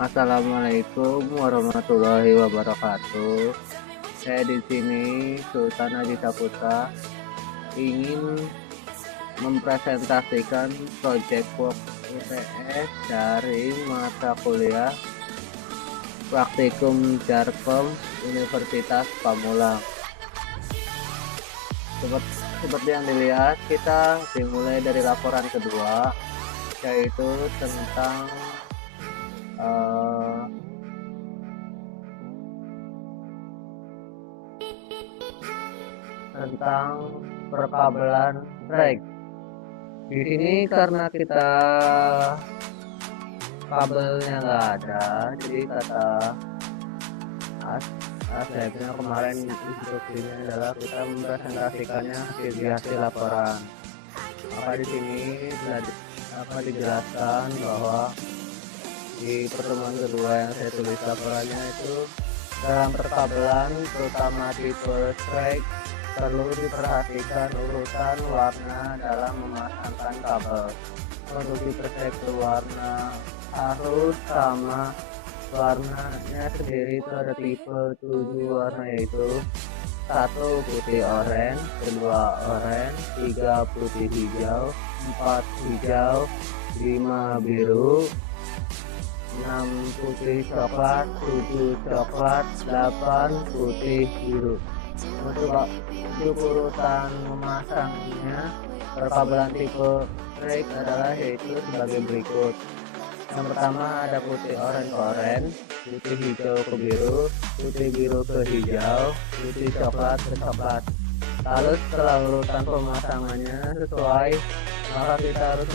Assalamualaikum warahmatullahi wabarakatuh. Saya di sini Sultan Haji Saputra ingin mempresentasikan project work UTS dari mata kuliah praktikum Jarkom Universitas Pamulang. Seperti yang dilihat, kita dimulai dari laporan kedua, yaitu tentang perkabelan rek. Di sini karena kita kabelnya nggak ada, jadi kata Asepnya kemarin instruksinya adalah kita mempresentasikannya di hasil laporan. Maka di sini dijelaskan bahwa di pertemuan kedua yang saya tulis laporannya itu dalam perkabelan terutama tipe strike perlu diperhatikan urutan warna dalam memasangkan kabel. Untuk tipe strike warna harus sama warnanya sendiri. Itu ada tipe 7 warna, yaitu 1 putih oranye, 2 oranye, 3 putih hijau, 4 hijau, 5 biru, 6 putih coklat, 7 coklat, 8 putih biru. Untuk urutan memasangnya perkabelan tipe strike adalah yaitu sebagai berikut. Yang pertama ada putih oranye ke oranye, putih hijau ke biru, putih biru ke hijau, putih coklat ke coklat. Lalu setelah urutan pemasangannya sesuai, maka kita harus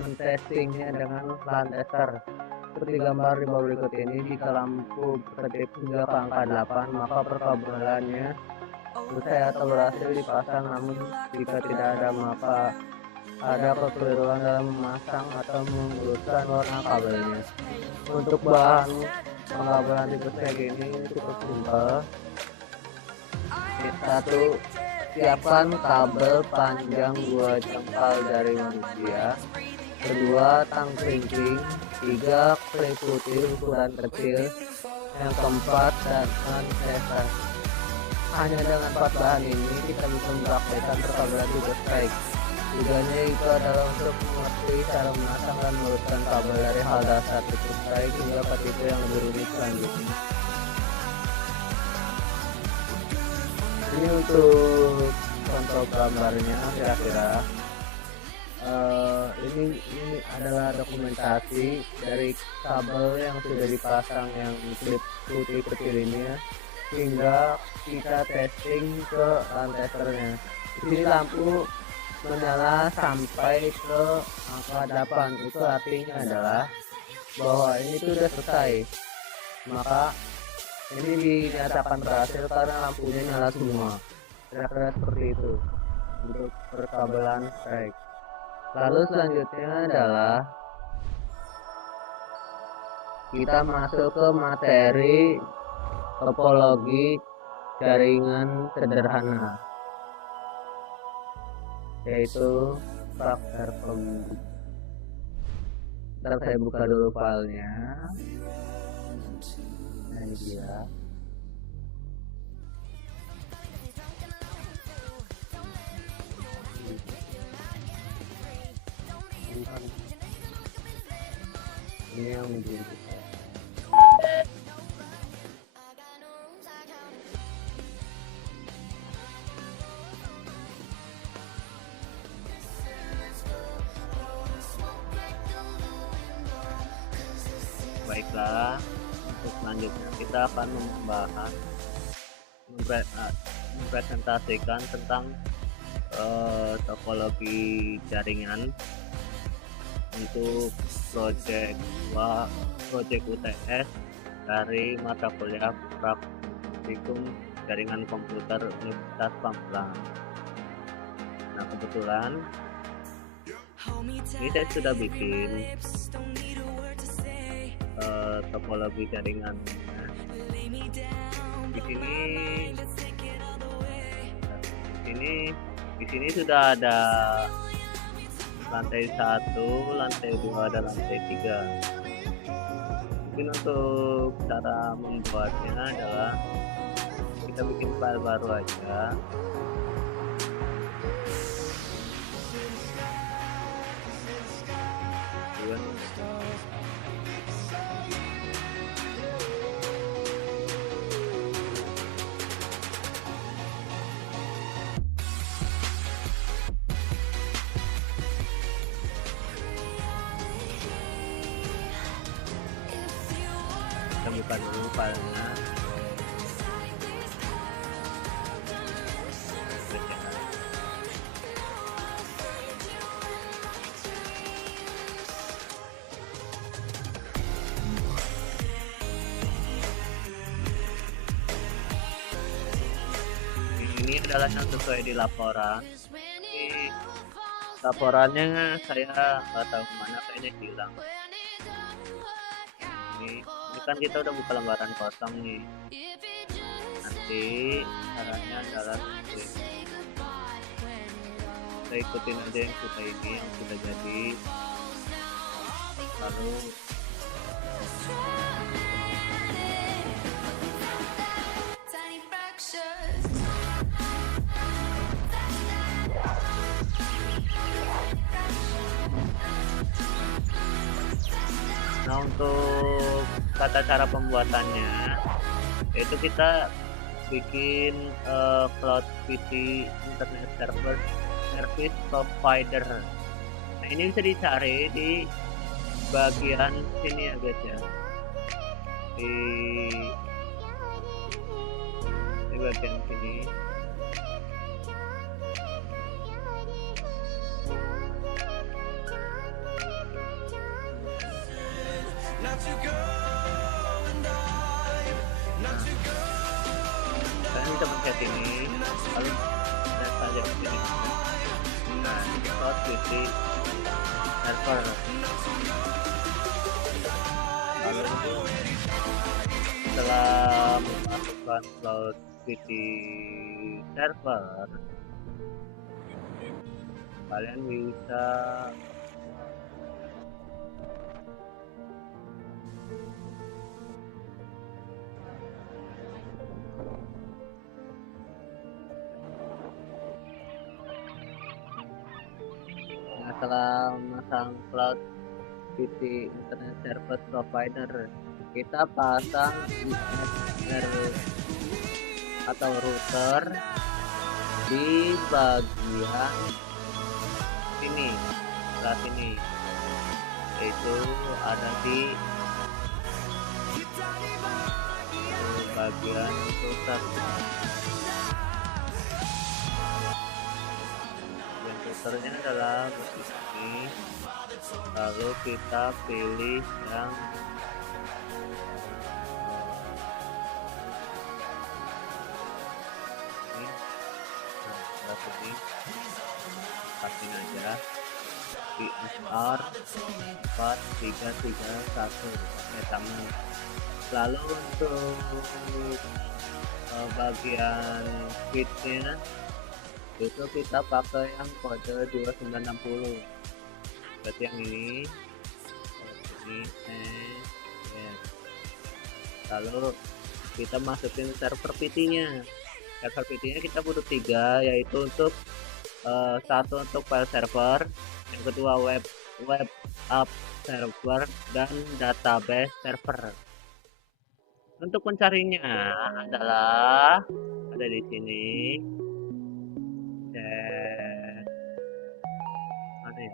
mentestingnya dengan lamp tester. Seperti gambar di bawah berikut ini, jika lampu kedip hingga ke angka 8, maka perkabelannya selesai atau berhasil dipasang. Namun jika tidak ada, maka ada kekeliruan dalam memasang atau menguruskan warna kabelnya. Untuk bahan pengabelan tipe strike ini cukup simpel. 1. Siapkan kabel panjang 2 jengkal dari manusia. 2. Tang kelingking. 3. Kling putih ukuran kecil. Yang keempat, dengan tester. Hanya dengan 4 bahan ini kita bisa mempraktekkan perkabelan tipe strike. Tujuannya itu adalah untuk mengerti cara memasang dan meluruskan kabel dari hal dasar tipe strike hingga ke tipe yang lebih rumit selanjutnya. Ini untuk contoh gambarnya kira-kira. Ini adalah dokumentasi dari kabel yang sudah dipasang yang klip putih kecil ini ya, hingga kita testing ke lamp testernya. Di sini lampu menyala sampai ke angka 8. Itu artinya adalah bahwa ini sudah selesai. Maka ini dinyatakan berhasil karena lampunya nyala semua. Kira-kira seperti itu untuk perkabelan strike. Lalu selanjutnya adalah kita masuk ke materi topologi jaringan sederhana, yaitu faktor pembuka. Ntar saya buka dulu filenya. Nah, ini dia. Ini yang menjadi kita. Baiklah, untuk selanjutnya kita akan mempresentasikan tentang topologi jaringan untuk project UTS dari mata kuliah praktikum jaringan komputer Universitas Pamulang. Nah, kebetulan ini saya sudah bikin topologi jaringan. Di sini sudah ada lantai 1, lantai 2, dan lantai 3. Mungkin untuk cara membuatnya adalah kita bikin file baru aja. Kita buka dulu filenya. Ini adalah yang sesuai di laporan. Di laporannya saya nggak tahu kemana, kayaknya hilang. Ini kan kita udah buka lembaran kosong nih. Nanti caranya adalah kita ikutin aja yang sudah jadi, lalu nah untuk tata cara pembuatannya itu kita bikin Cloud PT Internet Server Service Provider. Nah ini bisa dicari di bagian sini ya guys ya, di bagian sini. Kalian bisa pencet ini, lalu pencet saja ke sini. Nah, ini Cloud PT Server. Lalu setelah memasukkan Cloud PT Server, kalian bisa setelah memasang Cloud PT Internet Service Provider, kita pasang ISR atau router di bagian sini, sebelah sini, yaitu ada di bagian router. Routernya adalah ini, lalu kita pilih yang ini. Nah, ini pasin aja ISR 4331 sama. Lalu untuk bagian fitnya itu kita pakai yang kode 2960, berarti yang ini ya. Lalu kita masukin server PT-nya. Server PT-nya kita butuh 3, yaitu untuk satu untuk file server, yang kedua web app server, dan database server. Untuk mencarinya adalah ada di sini. Mana ya?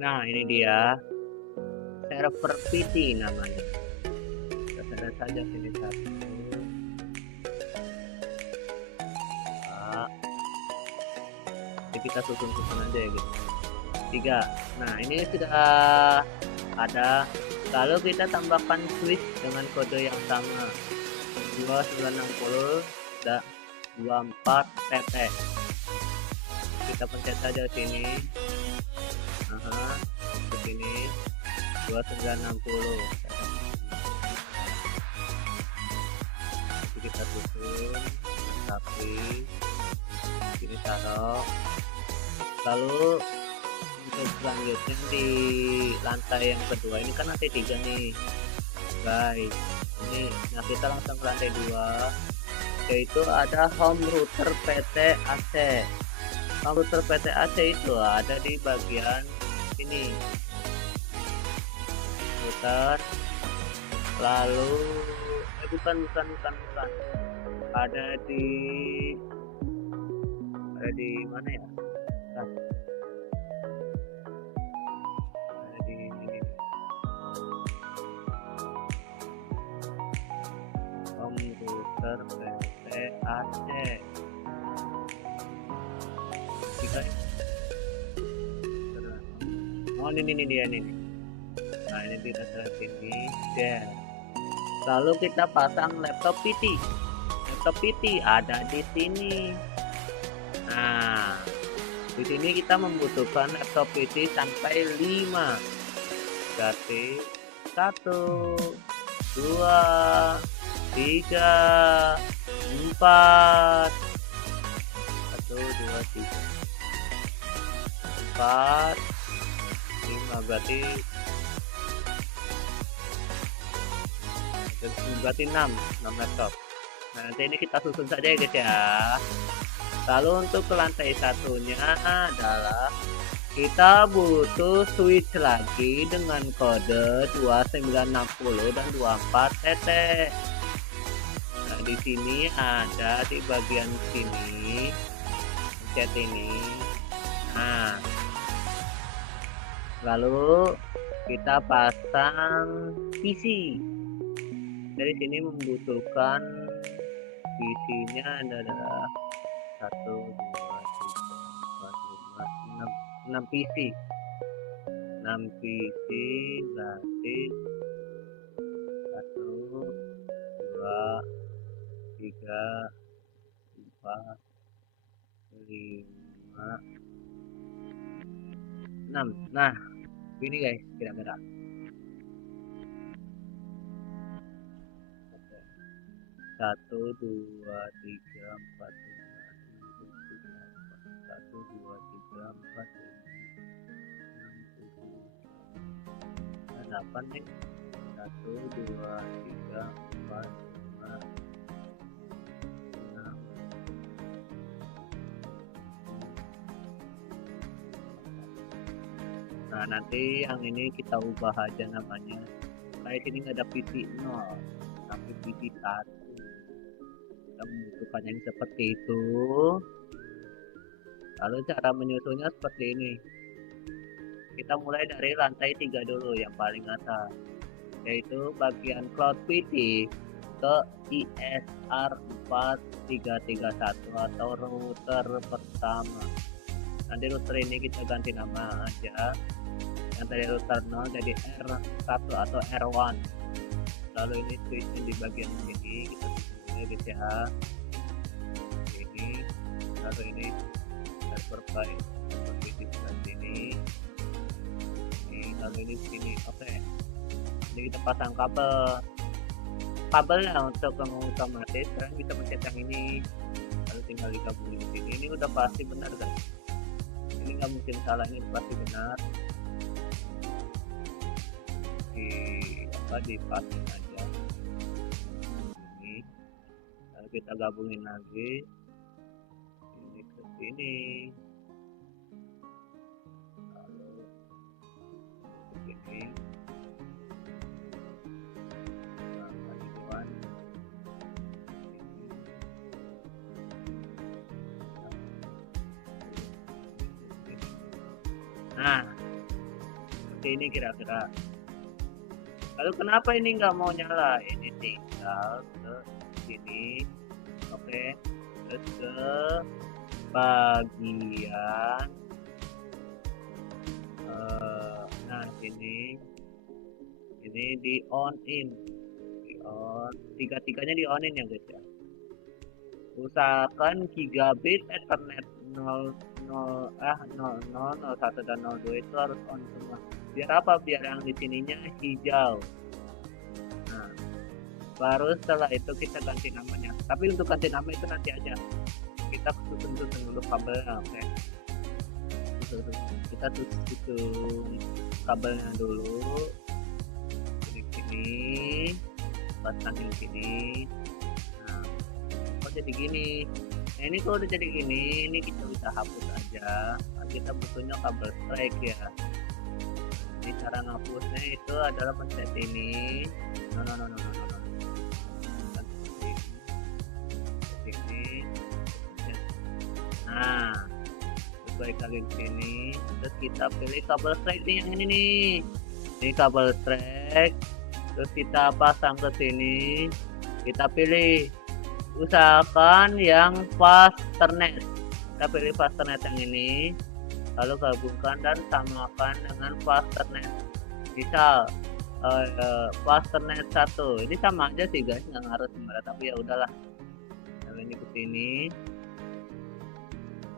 Nah ini dia server PT namanya. Kita cari saja sini satu. Jadi kita susun aja ya gitu. 3. Nah ini sudah ada. Lalu kita tambahkan switch dengan kode yang sama 2960 dan 24 TT. Kita pencet saja sini. Ke sini 2960. Jadi kita susun rapi. Ini taruh. Lalu untuk selanjutnya di lantai yang kedua ini kan lantai 3 nih guys. Nah kita langsung ke lantai 2, yaitu ada home router PT AC. Home router PT AC itu ada di bagian sini, router. Lalu bukan, ada di mana ya? Ada di home router PT AC. Oh ini dia nih. Nah ini kita taruh sini dan lalu kita pasang laptop PT. Laptop PT ada di sini. Nah di sini kita membutuhkan laptop PT sampai 5. Berarti 1, 2, 3, 4. 1, 2, 3, 4, 5. Berarti 6 laptop. Nah nanti ini kita susun saja ya guys ya. Lalu untuk ke lantai satunya adalah kita butuh switch lagi dengan kode 2960 dan 24 TT. Nah di sini ada di bagian sini, pencet ini. Nah lalu kita pasang PC. Dari sini membutuhkan PC-nya adalah 1, 2, 3, 4, 5, 6 PC. 6 PC berarti 1, 2, 3, 4, 5, 6. Nah ini guys kira-kira 1, 2, 3, 4, 5, 6, 7, 8. 1, 2, 3, 4, 5, 6, 7, 8 nih. 1, 2, 3, 4, 5, 6. Nah nanti yang ini kita ubah aja namanya. Kayak sini nggak ada PC 0 tapi PC 1. Kita membutuhkan yang seperti itu. Lalu cara menyusunnya seperti ini. Kita mulai dari lantai 3 dulu yang paling atas, yaitu bagian cloud PT ke ISR 4331 atau router pertama. Nanti router ini kita ganti nama aja, yang tadi router 0 jadi R1 atau R1. Lalu ini switchnya di bagian ini kita guys ya. Ini lalu ini server file seperti di sini. Lalu ini sini. Oke. Jadi kita pasang kabelnya untuk yang otomatis. Sekarang kita pencet yang ini, lalu tinggal digabungin di sini. Ini udah pasti benar guys. Ini nggak mungkin salah, ini pasti benar. Dipasang aja ini, lalu kita gabungin lagi ini ke sini, lalu ke sini. Nah seperti ini kira-kira. Lalu kenapa ini nggak mau nyala? Ini tinggal ke sini. Oke, terus ke bagian nah sini ini di on in, tiga-tiganya di on in ya guys ya. Usahakan gigabit ethernet 0, 1 dan 02 itu harus on semua. Biar apa? Biar yang di sininya hijau. Nah baru setelah itu kita ganti namanya, tapi untuk ganti nama itu nanti aja. kita susun dulu kabelnya. Oke, kita susun kabelnya dulu dari sini, pasangin sini. Nah, kok jadi gini? Nah, ini kalau udah jadi gini, ini kita bisa hapus aja. Nah, kita butuhnya kabel strike ya. Jadi cara ngapusnya itu adalah pencet ini. No. Ini. Nah, terus balik lagi ke sini. Terus kita pilih kabel strike nih, yang ini nih. Ini kabel strike. Terus kita pasang ke sini. Kita pilih, usahakan yang fasternet. Kita pilih fasternet yang ini, lalu gabungkan dan samakan dengan fasternet. Misal fasternet 1 ini sama aja sih guys, nggak ngaruh sebenarnya, tapi ya udahlah. Nah, ini ke sini,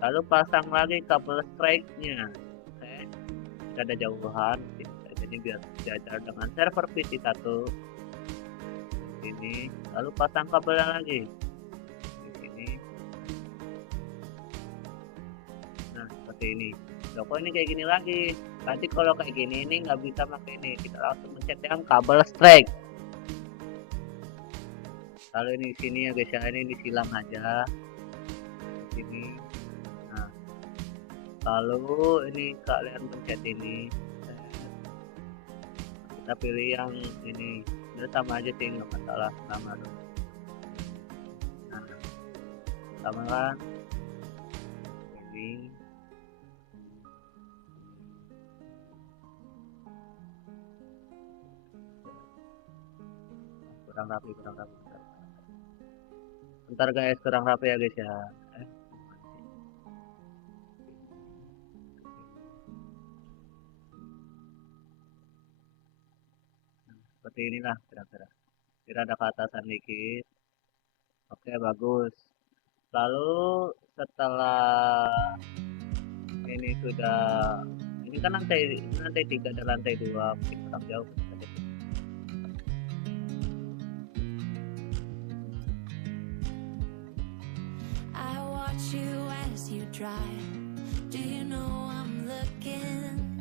lalu pasang lagi kabel strike-nya. Oke, kita ada jauhan jadi biar sejajar dengan server PC 1 ini. Lalu pasang kabelnya lagi di sini. Nah, seperti ini. Kok ini kayak gini lagi. Nanti kalau kayak gini ini nggak bisa pakai ini, kita langsung mencet yang kabel strike. Lalu ini di sini ya guys ya, ini disilang aja di sini. Nah, lalu ini kalian pencet ini, kita pilih yang ini. Ini sama aja sih, nggak masalah, sama dong. Nah, sama kan ini. Kurang rapi. Bentar guys, kurang rapi ya guys ya. Seperti inilah kira-kira. Kira ada ke atasan dikit. Oke, bagus. Lalu setelah ini sudah, ini kan lantai 3 dan lantai 2, mungkin kurang jauh. You as you drive, do you know I'm looking,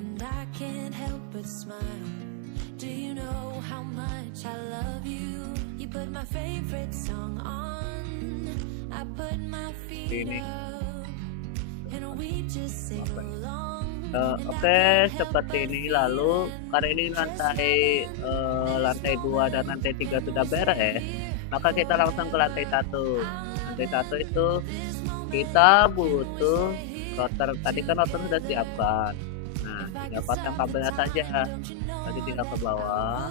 and I can't help but smile. Do you know how much I love you? You put my favorite song on, I put my feet up, and we just sing along. Oke, seperti ini. Lalu karena ini lantai 2 dan lantai 3 sudah beres, maka kita langsung ke lantai 1. Lantai 1 itu kita butuh router. Tadi kan router sudah siapkan. Nah, tinggal pasang kabelnya saja. Tadi tinggal ke bawah.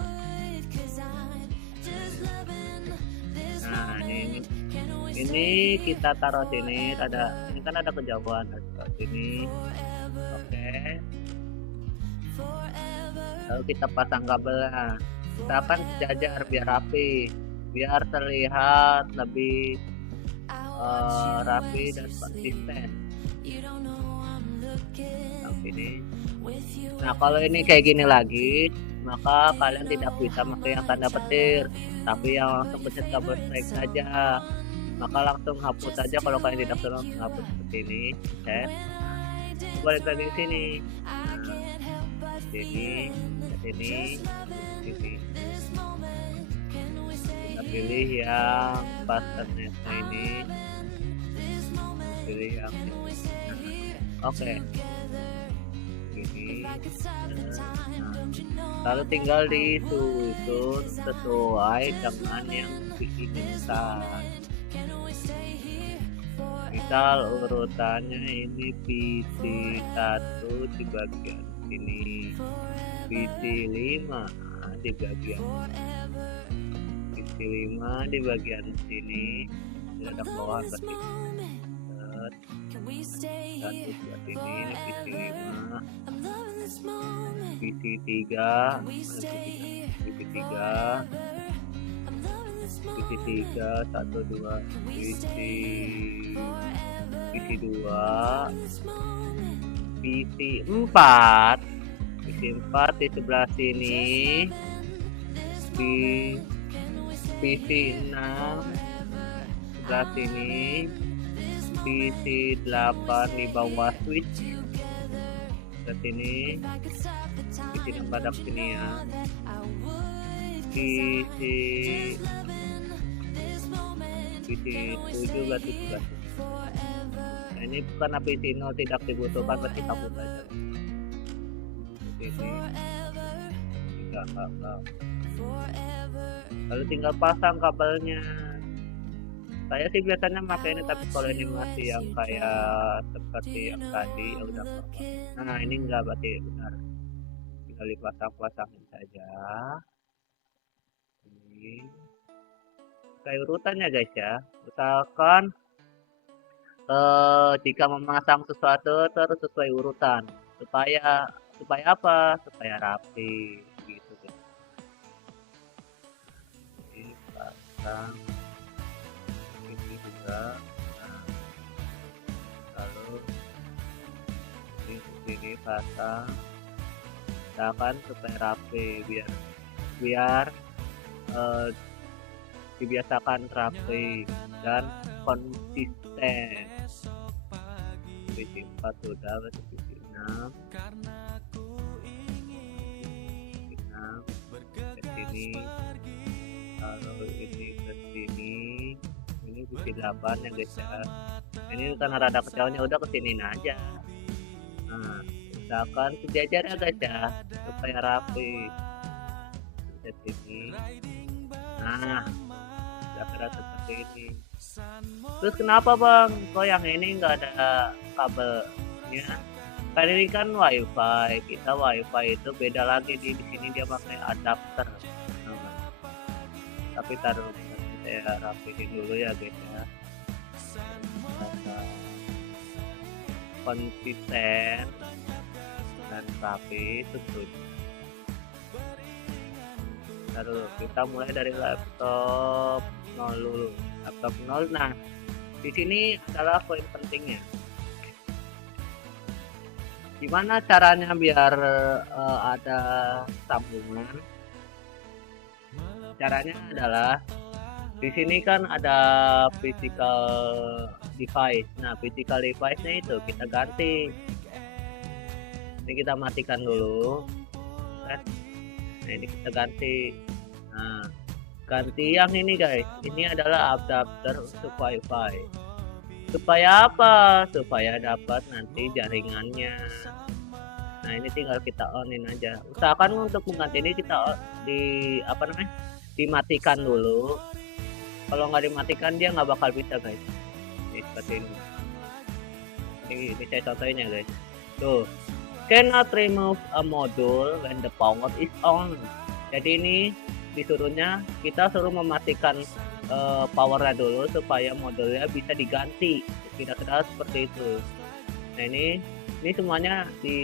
Nah, ini kita taruh sini. Ini kan ada kejauhan seperti ini. Oke. Lalu kita pasang kabelnya. Kita akan sejajar biar rapi, biar terlihat lebih rapi dan konsisten. Ini. Nah, kalau ini kayak gini lagi, maka kalian tidak bisa pakai yang tanda petir, tapi yang langsung pencet kabel strike saja. Maka langsung hapus saja kalau kalian tidak perlu menghapus seperti ini. Oke. Balik lagi ke sini. Nah, sini. Kita pilih yang fasternetnya ini. Pilih yang oke. Ini. Lalu tinggal disusun sesuai dengan yang diinginkan. Misal urutannya ini PC 1 di bagian sini, PC 5 di bagian PC 5 di bagian sini. Tidak ada bawah ke sini. Satu buat ini PC 5, PC 3, PC 3, PC 3, 1, 2, PC 2, PC 4, PC 4 di sebelah sini, di PC 6 sebelah sini PC8 di bawah switch ke sini, PC 6 badak sini ya, PC 7 berarti juga. Nah, ini bukan PC 0 tidak dibutuhkan, berarti kabut aja. Ini enggak. Lalu tinggal pasang kabelnya. Saya sih biasanya pakai ini, tapi kalau ini masih yang kayak seperti yang tadi ya udah apa. Nah ini enggak, berarti benar, tinggal dipasang-pasangin saja. Ini kayak urutannya guys ya. Misalkan jika memasang sesuatu terus sesuai urutan, supaya apa? Supaya rapi gitu guys. Ini pasang ini juga. Nah, lalu di sini pasang, misalkan supaya rapi, biar dibiasakan rapi dan konsisten. PC 4 sudah, berarti PC 6 ke sini, lalu ini ke sini, ini PC 8 ya guys ya. Ini karena rada kecilnya udah kesiniin aja. Nah misalkan sejajar ya guys ya, supaya rapi ke sini. Nah kira-kira seperti ini. Terus kenapa bang kok yang ini enggak ada kabelnya? Kan ini kan wifi, kita wifi itu beda lagi, di sini dia pakai adapter. Tapi taruh saya rapiin dulu ya guys ya. Konsisten dan rapi tentu. Lalu kita mulai dari laptop 0 dulu. Laptop 0. Nah, di sini adalah poin pentingnya. Gimana caranya biar ada sambungan? Caranya adalah di sini kan ada physical device. Nah, physical device-nya itu kita ganti. Ini kita matikan dulu. Nah, ini kita ganti. Nah, ganti yang ini guys. Ini adalah adapter untuk wifi. Supaya apa? Supaya dapat nanti jaringannya. Nah, ini tinggal kita onin aja. Usahakan untuk mengganti ini kita dimatikan dulu. Kalau nggak dimatikan dia nggak bakal bisa guys. Ini seperti ini. Ini saya contohin ya guys. Tuh. Cannot remove a module when the power is on. Jadi ini disuruhnya kita suruh mematikan powernya dulu supaya modulnya bisa diganti. Kira-kira seperti itu. Nah ini semuanya di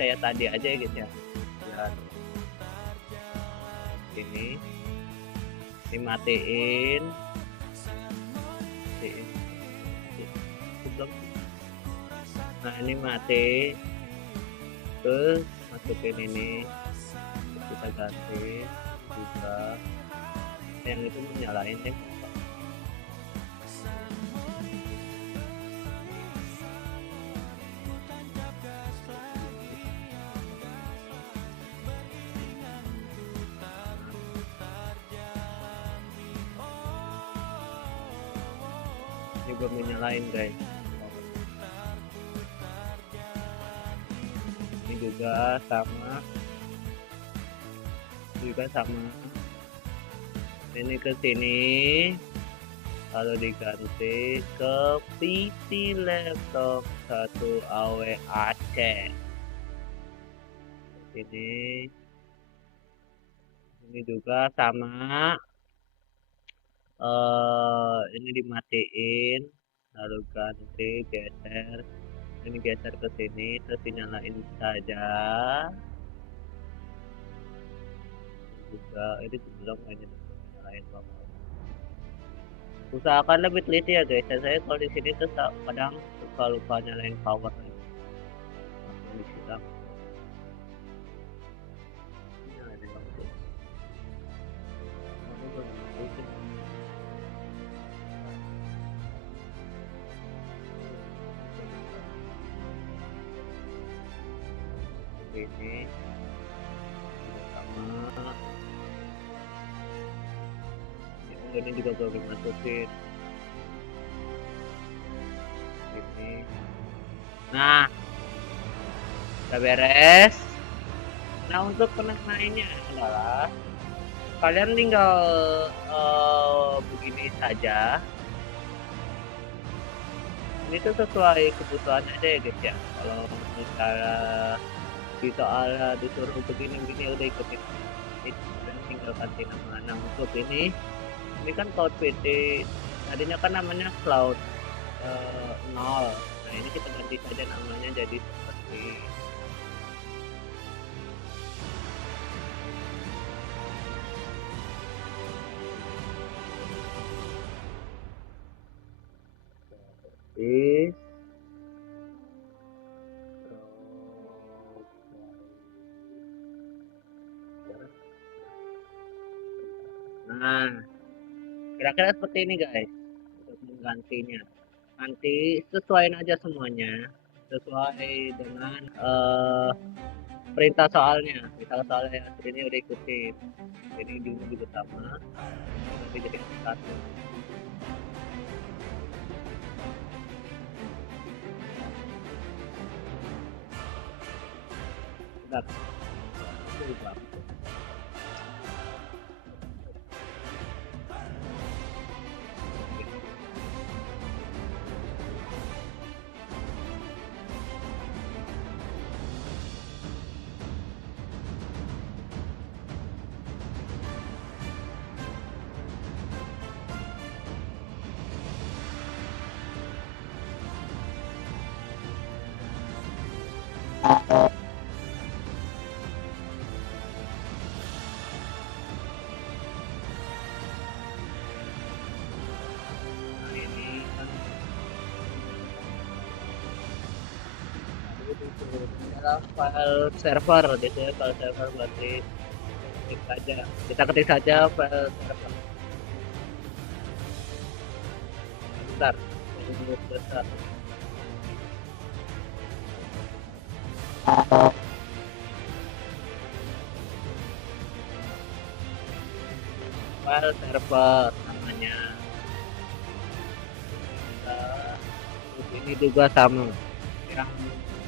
saya tadi aja gitu ya. Ini dimatiin. Nah ini mati. Terus masukin ini, kita ganti juga yang itu menyalain deh. Ini belum menyalain guys. Juga sama ini ke sini, lalu diganti ke PC laptop 1 AWAC. Ini juga sama, ini dimatiin, lalu ganti, geser. Ini geser ke sini, terus dinyalain saja. Juga ini belum ini nyalain bawah. Usahakan lebih teliti ya guys. Saya kalau di sini tuh kadang suka lupa nyalain power. sini sama ini juga gue masukin ini. Nah, udah beres. Nah, untuk pengenainya adalah kalian tinggal begini saja. Ini tuh sesuai kebutuhan aja ya guys ya. Kalau misalnya di soal disuruh begini udah ikutin ini, dan tinggal ganti nama. Nah, untuk ini kan Cloud PT tadinya kan namanya Cloud 0. Nah, ini kita ganti saja namanya jadi seperti this. Nah, kira-kira seperti ini guys untuk menggantinya. Nanti sesuaiin aja semuanya sesuai dengan perintah soalnya. Misal soalnya ini udah ikutin, jadi juga sama, nanti jadi satu. Bentar. Coba. Adalah file server, biasanya file server berarti kita ketik saja file server. Bentar, ini besar. File server namanya. Ini juga sama. Yang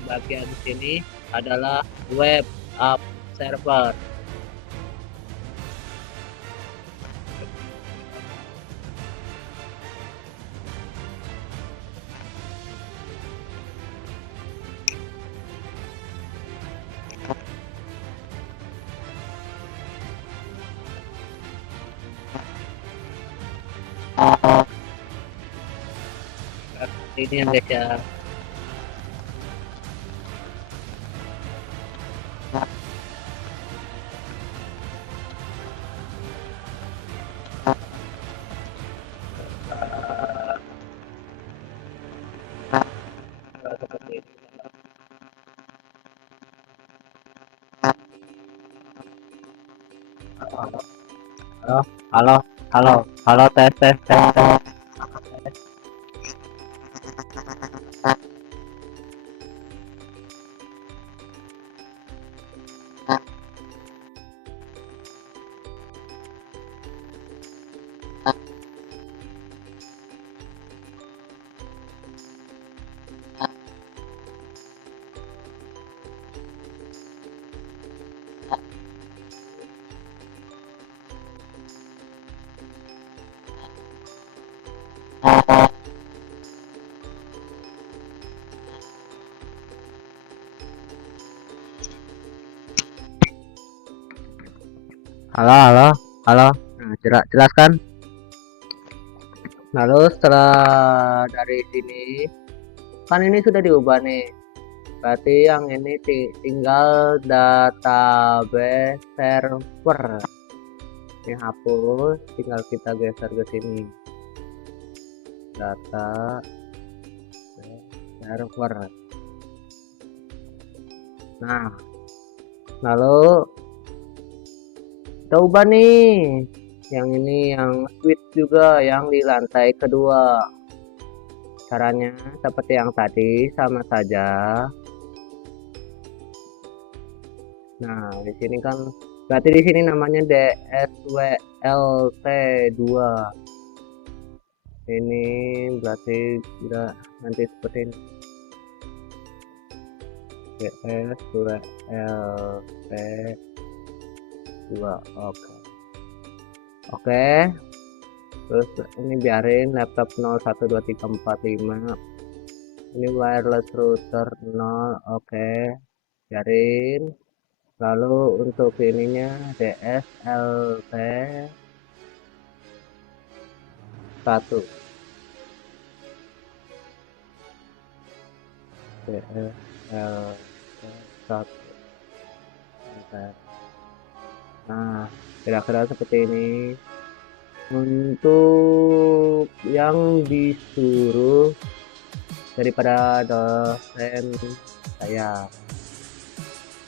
bagian sini adalah web app server. Ini yang guys ya. Halo, tes. Halo. Nah, jelaskan. Lalu setelah dari sini, kan ini sudah diubah nih. Berarti yang ini tinggal database server. Ini hapus, tinggal kita geser ke sini. Data server. Nah, lalu kita ubah nih, yang ini yang switch juga yang di lantai kedua. Caranya seperti yang tadi, sama saja. Nah, di sini kan berarti di sini namanya DSWLT2. Ini berarti udah nanti seperti ini. DSWLT2. Oke. Oke. Terus ini biarin laptop 012345. Ini wireless router 0. Oke. Biarin. Lalu untuk ininya DSLT 1. DSLT 1. Nah, kira-kira seperti ini. Untuk yang disuruh daripada dosen saya,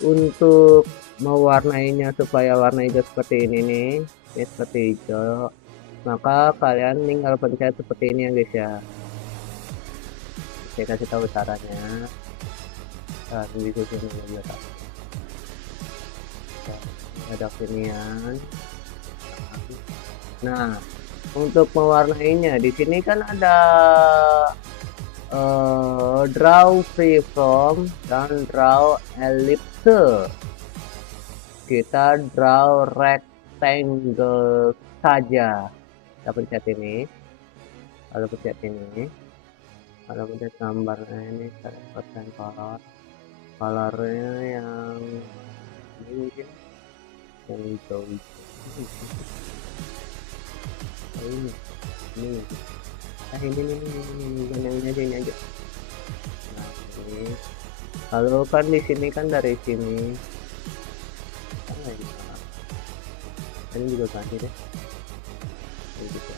untuk mewarnainya supaya warna hijau seperti ini nih, ini seperti hijau, maka kalian tinggal pencet seperti ini ya guys ya. Saya kasih tahu caranya. Di sini juga ada kinian. Nah, untuk mewarnainya di sini kan ada draw freeform dan draw ellipse. Kita draw rectangle saja. Kita pencet ini, lalu pencet ini, lalu pencet gambarnya ini, kita dapatkan colornya yang ini mungkin yang hijau. ini ini aja. Nah, ini lalu kan di sini kan dari sini ini juga ganti deh ini juga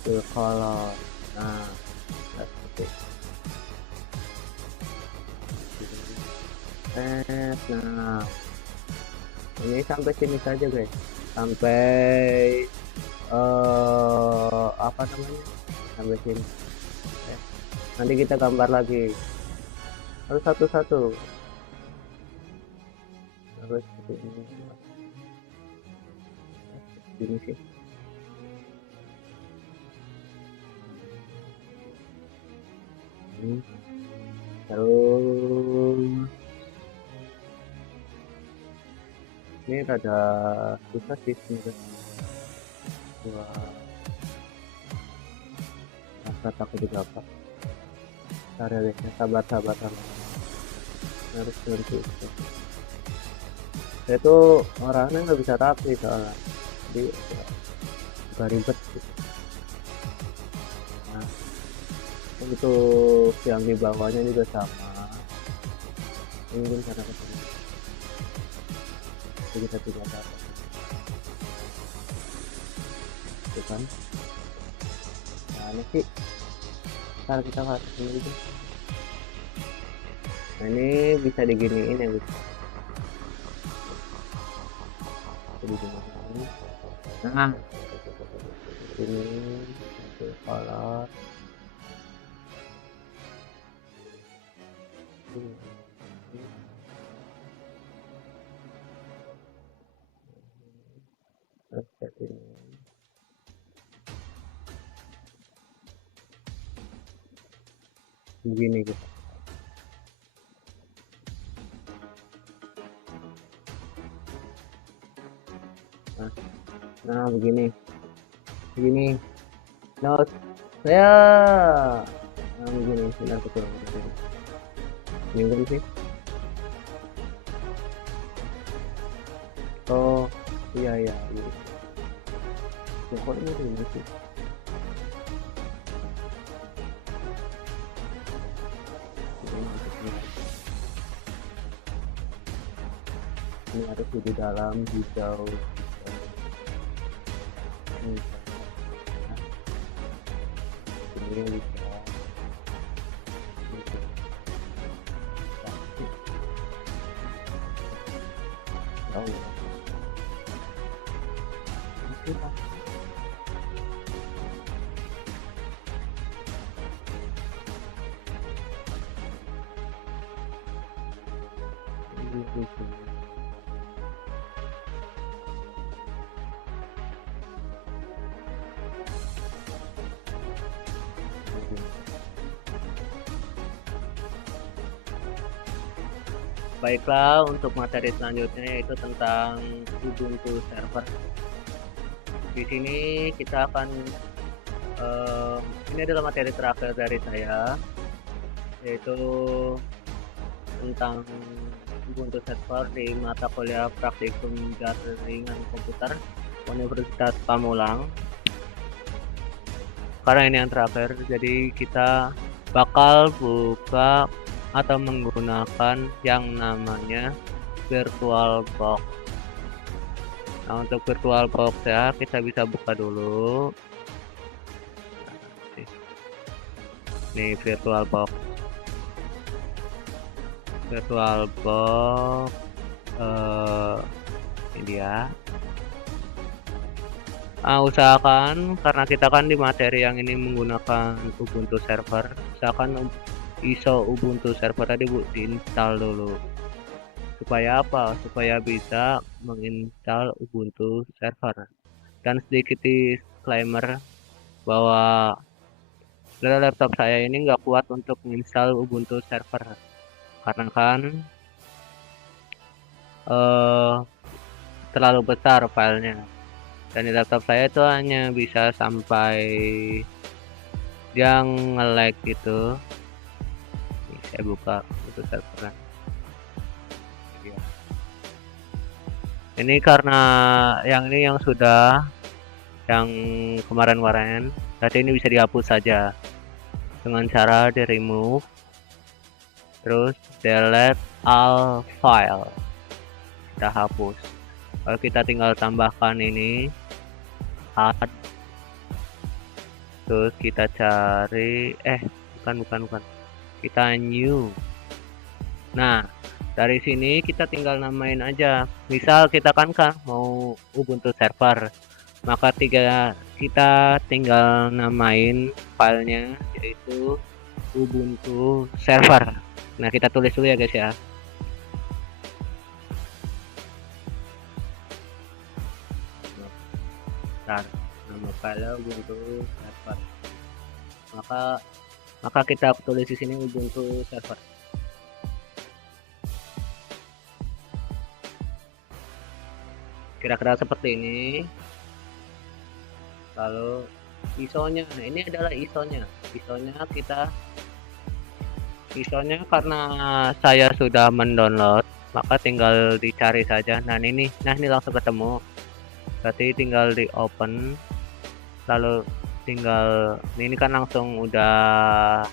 full color. Nah, seperti nah ini sampai sini saja guys, sampai apa namanya, sampai sini. Nanti kita gambar lagi, harus satu-satu, harus seperti ini sih. Terus ini rada susah sih sebenarnya. Rasa takut juga apa. Cara guysnya sabar harus nanti. Saya tuh orangnya nggak bisa rapi soalnya, jadi agak ribet gitu. Nah, untuk yang di bawahnya juga sama. Ini mungkin cara ketemu. Kita tidak dapat itu kan. Nah ini sih cara kita harus ini. Nah ini bisa diginiin ya guys, diginiin. Nah ini satu color begini gitu. Nah begini note saya. Nah begini, sebentar betul ini kan sih. Oh iya pokoknya ini sih. Ini harus di dalam hijau. Ini bisa Ubuntu. Baiklah, untuk materi selanjutnya yaitu tentang Ubuntu server. Di sini kita akan ini adalah materi terakhir dari saya, yaitu tentang Ubuntu server di mata kuliah praktikum jaringan komputer Universitas Pamulang. Karena ini yang terakhir, jadi kita bakal buka atau menggunakan yang namanya VirtualBox. Nah, untuk VirtualBox ya, kita bisa buka dulu. Nih VirtualBox. Ini dia. Nah, usahakan karena kita kan di materi yang ini menggunakan Ubuntu server, usahakan ISO Ubuntu server tadi Bu diinstal dulu. Supaya apa? Supaya bisa menginstal Ubuntu server. Dan sedikit disclaimer bahwa laptop saya ini nggak kuat untuk menginstal Ubuntu server karena kan terlalu besar filenya. Dan di laptop saya itu hanya bisa sampai yang nge-lag gitu. Ini saya buka untuk server. Ini karena yang ini yang sudah yang kemarin-kemarin, berarti ini bisa dihapus saja dengan cara di remove, terus delete all file, kita hapus. Kalau kita tinggal tambahkan ini add, terus kita cari bukan, kita new. Nah, dari sini kita tinggal namain aja. Misal kita kan mau Ubuntu server, maka kita tinggal namain filenya yaitu Ubuntu server. Nah, kita tulis dulu ya guys ya. Nah, nama file Ubuntu server. Maka kita tulis di sini Ubuntu server. Kira-kira seperti ini. Lalu ISO-nya, nah ini adalah ISO-nya. ISO-nya karena saya sudah mendownload, maka tinggal dicari saja. Nah ini langsung ketemu. Berarti tinggal di open, lalu tinggal ini kan langsung udah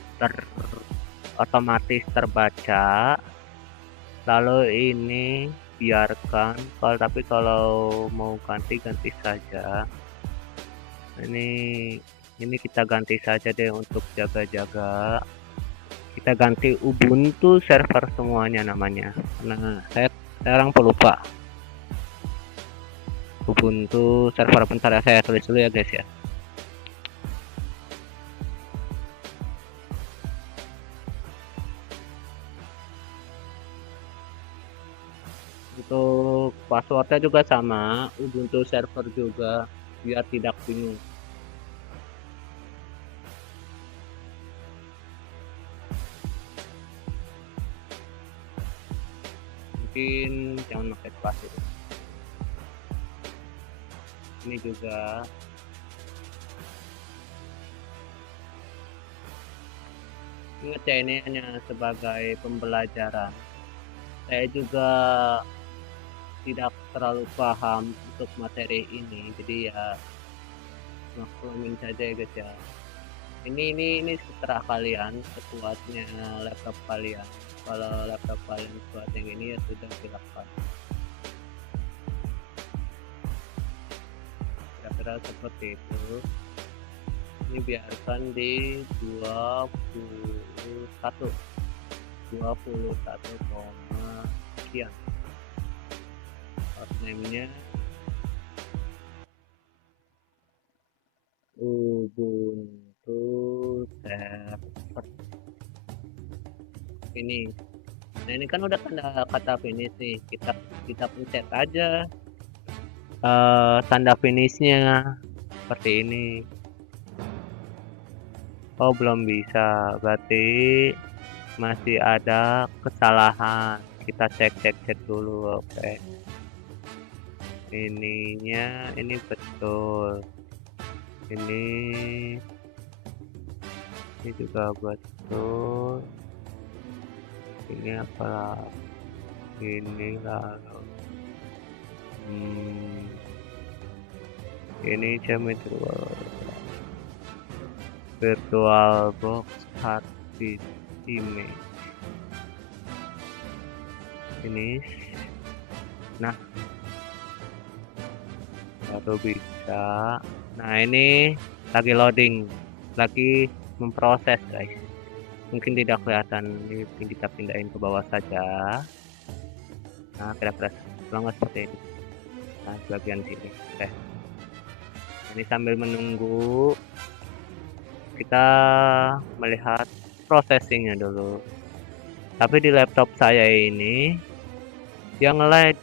otomatis terbaca. Lalu ini biarkan, tapi kalau mau ganti saja. Ini kita ganti saja deh untuk jaga-jaga. Kita ganti Ubuntu server semuanya namanya. Karena saya sekarang pelupa. Ubuntu server, bentar ya, saya tulis dulu ya guys ya. Untuk passwordnya juga sama, Ubuntu server juga, biar tidak bingung. Mungkin jangan pakai spasi. Ini juga ingat ya, ini hanya sebagai pembelajaran. Saya juga tidak terlalu paham untuk materi ini, jadi ya maklumin saja ya guys ya. Ini seterah kalian, sekuatnya laptop kalian. Kalau laptop kalian kuat yang ini ya sudah, silakan. Kira-kira seperti itu. Ini biarkan di 21 sekian. Hostname-nya Ubuntu server ini. Nah ini kan udah tanda kata finish nih, kita pencet aja tanda finishnya seperti ini. Oh belum bisa, berarti masih ada kesalahan. Kita cek dulu. Oke, ininya ini betul, ini juga betul, ini apa, ini lalu ini geometry virtual box hard disk image ini. Nah baru bisa. Nah ini lagi loading, lagi memproses guys, mungkin tidak kelihatan. Ini kita pindahin ke bawah saja. Nah kira-kira seperti ini. Nah bagian sini. Oke, ini sambil menunggu kita melihat processingnya dulu. Tapi di laptop saya ini yang nge-lag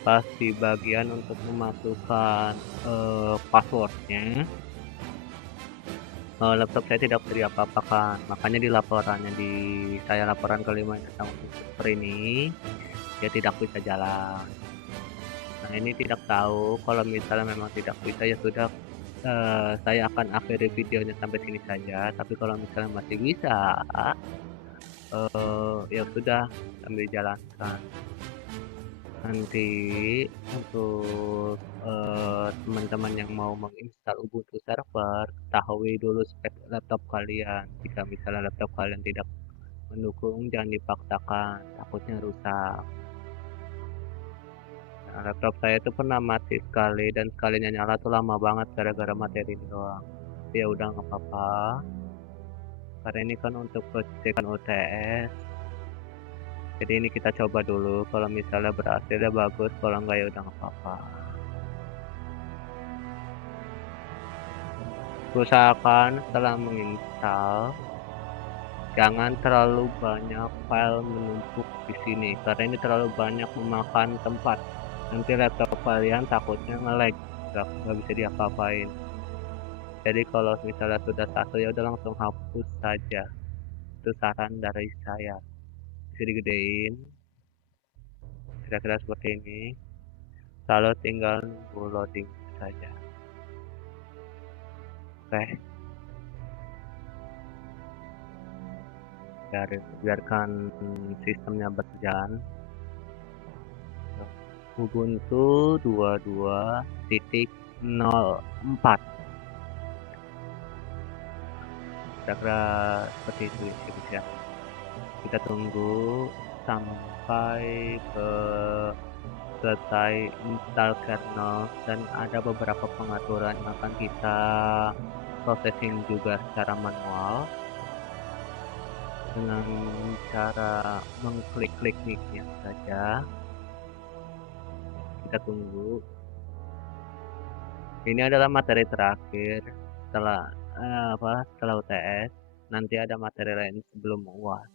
pas di bagian untuk memasukkan passwordnya. Laptop saya tidak bisa diapa-apakan, makanya di laporannya saya laporan ke 5 server ini dia tidak bisa jalan. Nah ini tidak tahu, kalau misalnya memang tidak bisa ya sudah, saya akan akhiri videonya sampai sini saja. Tapi kalau misalnya masih bisa, ya sudah sambil jalankan. Nanti untuk teman-teman yang mau menginstal Ubuntu server, ketahui dulu spek laptop kalian. Jika misalnya laptop kalian tidak mendukung, jangan dipaksakan, takutnya rusak. Nah, laptop saya itu pernah mati sekali, dan sekalinya nyala tuh lama banget gara-gara materi ini doang. Ya udah nggak apa-apa, karena ini kan untuk pengecekan UTS. Jadi ini kita coba dulu, kalau misalnya berhasil ya bagus, kalau enggak ya udah nggak apa-apa. Usahakan setelah menginstal jangan terlalu banyak file menumpuk di sini, karena ini terlalu banyak memakan tempat. Nanti laptop kalian takutnya nge-lag, nggak bisa diapa-apain. Jadi kalau misalnya sudah satu ya udah langsung hapus saja. Itu saran dari saya. Bisa digedein, kira-kira seperti ini. Lalu tinggal nunggu loading saja. Oke, biarkan sistemnya berjalan. Ubuntu 22.04, kira-kira seperti itu ya. Kita tunggu sampai ke selesai install kernel, dan ada beberapa pengaturan yang akan kita processing juga secara manual dengan cara mengklik-klik nicknya saja. Kita tunggu. Ini adalah materi terakhir setelah setelah UTS. Nanti ada materi lain sebelum UAS.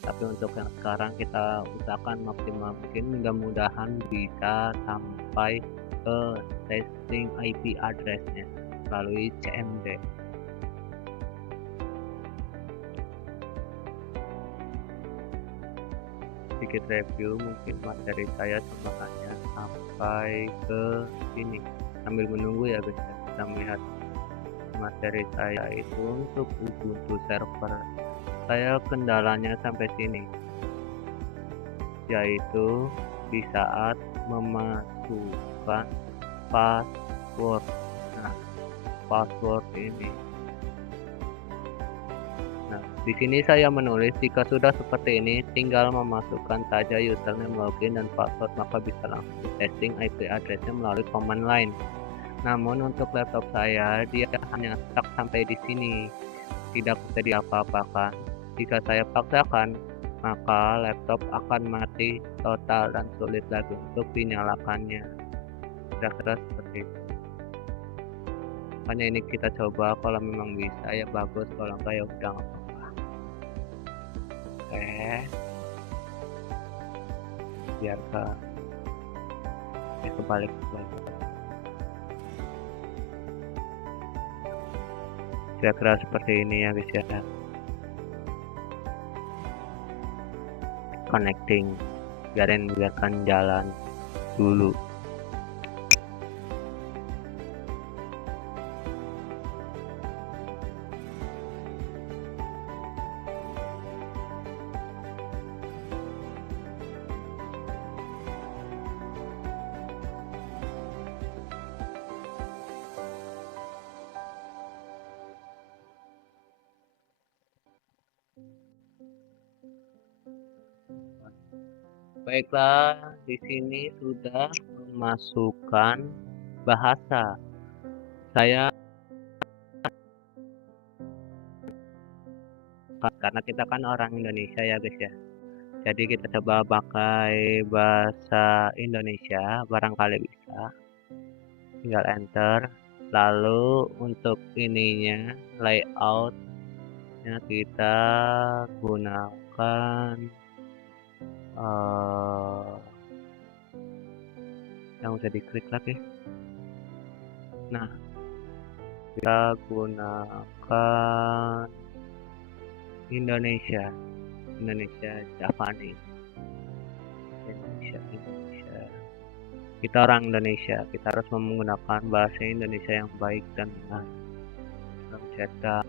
Tapi untuk yang sekarang kita usahakan maksimal mungkin, mudah-mudahan bisa sampai ke testing IP address-nya melalui CMD. Sedikit review, mungkin materi saya cuma hanya sampai ke sini. Sambil menunggu ya guys, kita melihat materi saya itu untuk Ubuntu server. Saya kendalanya sampai sini, yaitu di saat memasukkan password. Nah, password ini. Nah, di sini saya menulis jika sudah seperti ini, tinggal memasukkan saja username, login, dan password, maka bisa langsung testing IP address-nya melalui command line. Namun untuk laptop saya, dia hanya stuck sampai di sini, tidak bisa diapa-apakan. Jika saya paksakan, maka laptop akan mati total dan sulit lagi untuk dinyalakannya. Kira-kira seperti itu. Makanya ini kita coba, kalau memang bisa ya bagus, kalau enggak ya udah nggak apa-apa. Oke, biar kebalik. Kira-kira seperti ini ya guys ya. Connecting, biarkan jalan dulu. Baiklah, di sini sudah memasukkan bahasa. Saya karena kita kan orang Indonesia ya guys ya. Jadi kita coba pakai bahasa Indonesia, barangkali bisa. Tinggal enter. Lalu untuk ininya layoutnya kita gunakan yang udah diklik lagi. Nah, kita gunakan Indonesia Japanese. Indonesia. Kita orang Indonesia, kita harus menggunakan bahasa Indonesia yang baik dan benar. Cetak.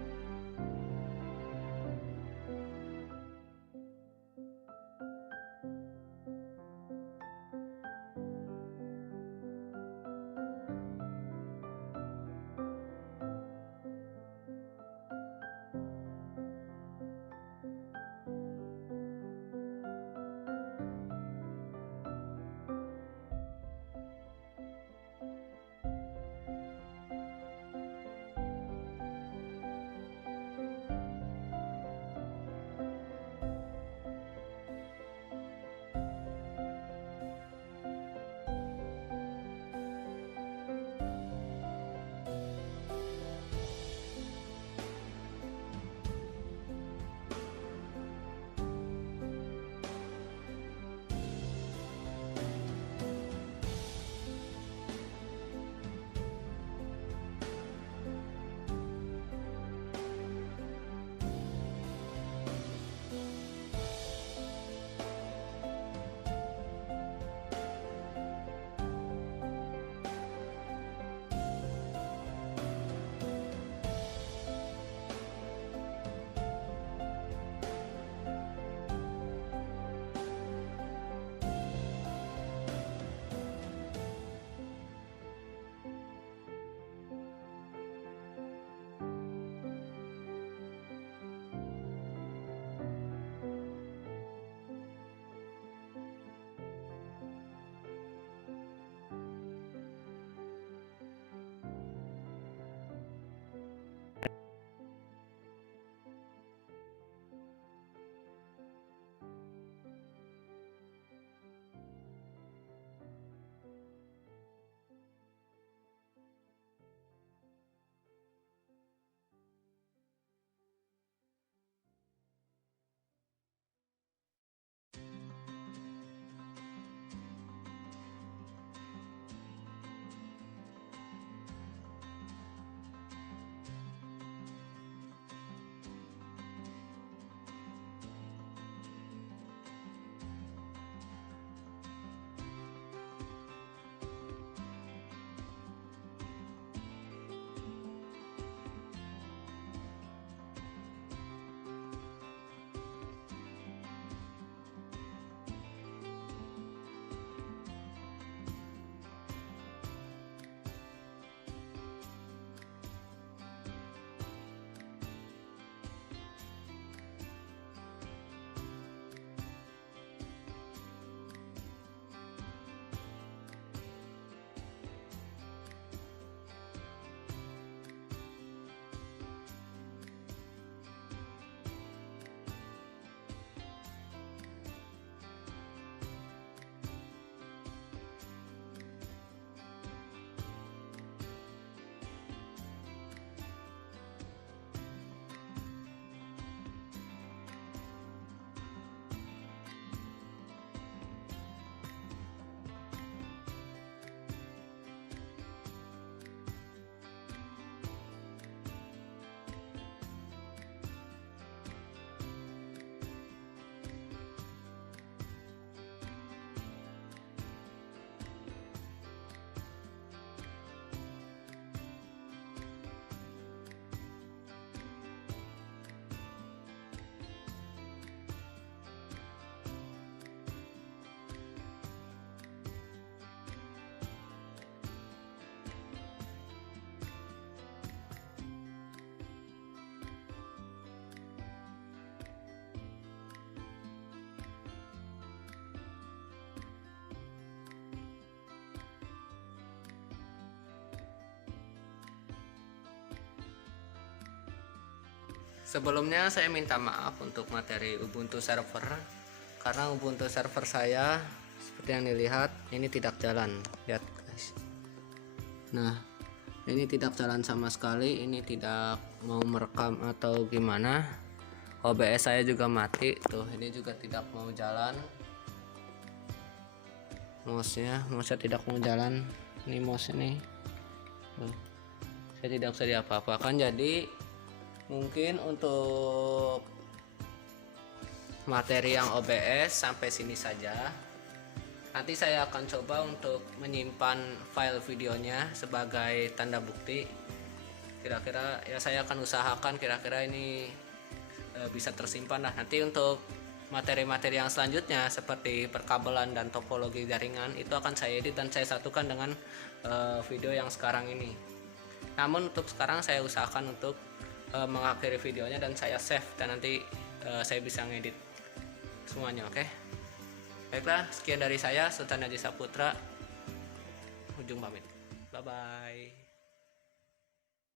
Sebelumnya saya minta maaf untuk materi Ubuntu server, karena Ubuntu server saya seperti yang dilihat ini tidak jalan. Lihat guys, nah ini tidak jalan sama sekali, ini tidak mau merekam atau gimana. OBS saya juga mati tuh, ini juga tidak mau jalan. Mouse-nya tidak mau jalan, ini mouse ini tuh, saya tidak bisa diapa-apakan. Jadi mungkin untuk materi yang OBS sampai sini saja. Nanti saya akan coba untuk menyimpan file videonya sebagai tanda bukti. Kira-kira ya saya akan usahakan kira-kira ini bisa tersimpan lah. Nanti untuk materi-materi yang selanjutnya seperti perkabelan dan topologi jaringan itu akan saya edit dan saya satukan dengan video yang sekarang ini. Namun untuk sekarang saya usahakan untuk mengakhiri videonya dan saya save, dan nanti saya bisa ngedit semuanya. Oke. Baiklah, sekian dari saya, Sultan Haji Saputra. Ujung pamit. Bye bye.